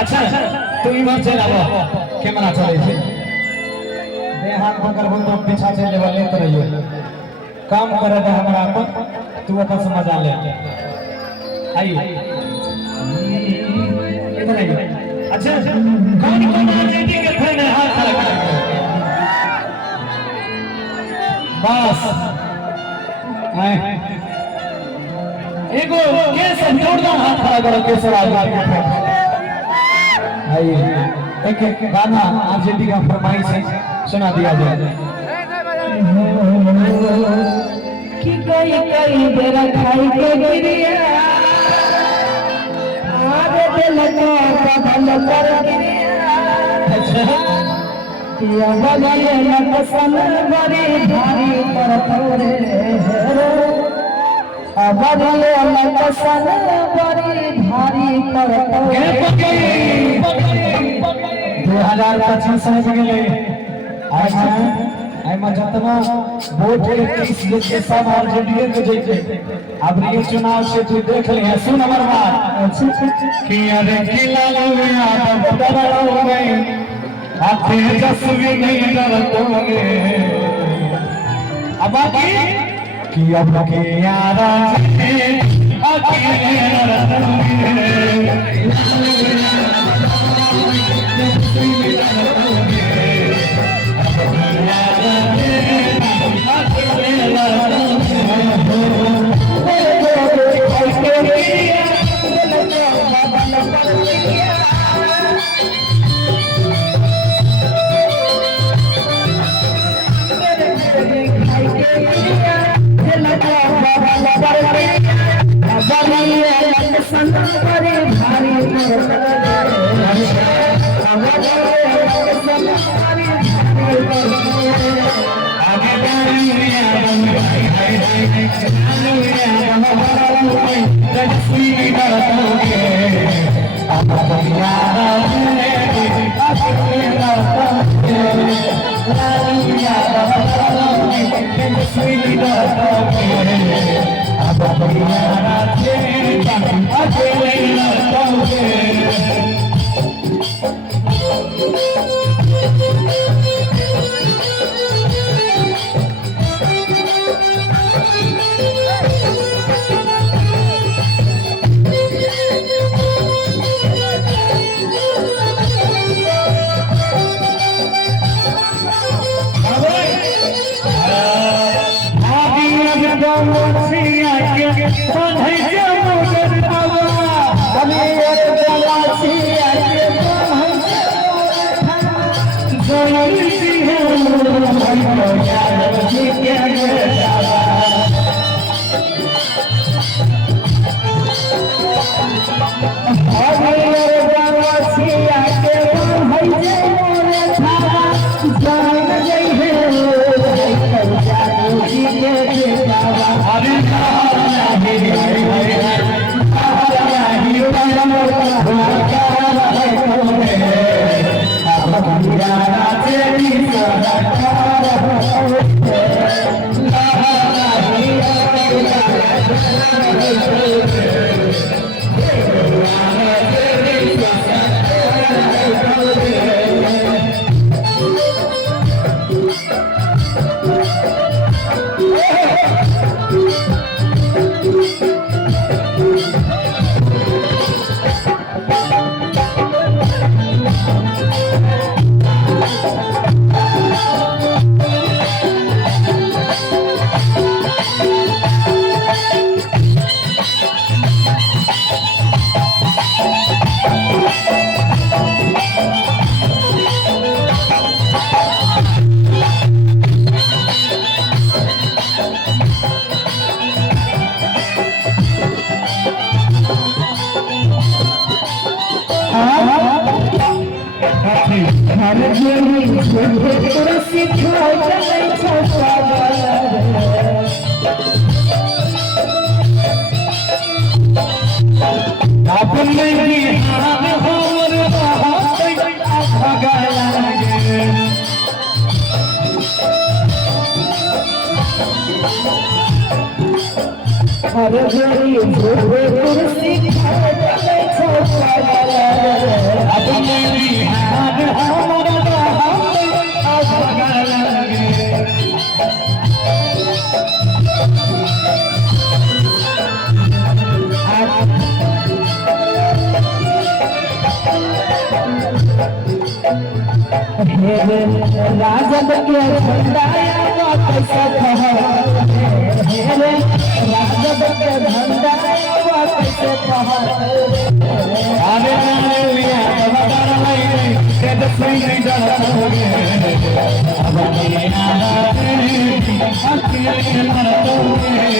अच्छा तू इधर चल आओ कैमरा चले थे दे हाथ पकड़ बोल तो पीछा चले वाले तो रहियो काम करे दे हमरा अपन तू अपन से मजा ले आइए इधर आइए अच्छा कौन कौन आरजेडी के फैन है हाथ खड़ा कर बस आए एगो केस जोरदार हाथ खड़ा करो केसर आजाद के फैन आइए एक एक गाना आरजेडी का फरमाइश है सुना दिया जाए कि कई बेरा खाई के गिरिया आज दिल का बदल कर गिरिया पिया बगले न पसंद बड़ी भारी पर थोड़े बगले न पसंद बड़ी भारी पर थोड़े 2025 में गए आज आई में जतना वोट के 30 के सब आरजेडी के जीते अब ये चुनाव से तू देख ले सुन हमर बात कि अरे किला लोया तब डरो गए आते जसवी नहीं डरतोगे अब बाकी कि अब के यारा अकेले अरे हेरे राजद के झंडा वो कैसे फहर हेरे राजद के झंडा वो कैसे फहर आने जाने लिया बता नहीं तेरे सही जाओगे अब मेरे अकेले मरतोगे